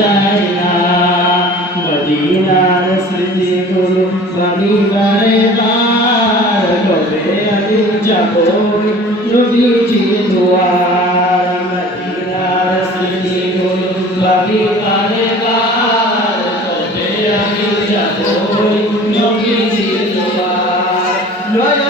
যায় না মদিনার স্মৃতিগুলো আমি বারে বার কবে আমি যাব নবীজির দুয়ার মদিনার স্মৃতিগুলো আমি বারে বার কবে আমি যাব নবীজির দুয়ার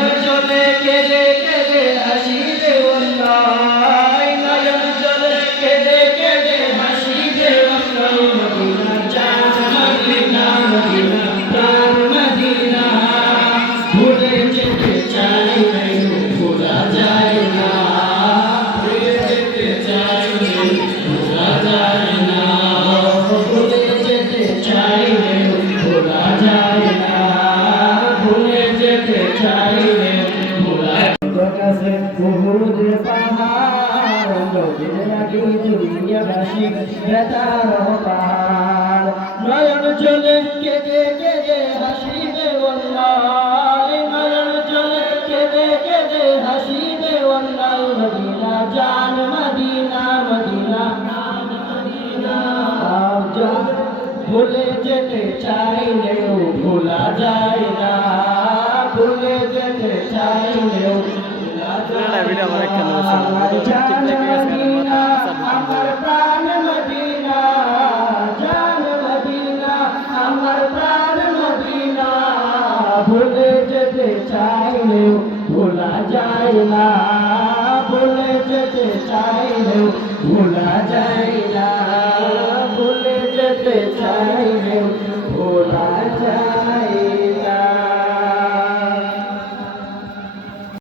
দুনিয়াবাসী বেতার পাহাড় নয়ন চলে কেঁদে কেঁদে হাসিবে অন্যায়। নয়ন চলে কেঁদে কেঁদে হাসিবে অন্যায়। মদিনা জান মদিনা মদিনা। মদিনা ভুলে যেতে চাইলেও ভোলা যায় না। ভুলে যেতে চাইলেও ভোলা যায় না। যেতে চাইলেও ভোলা যায় না ভুলে যেতে চাইলেও ভোলা যায় না ভুলে যেতে চাইলেও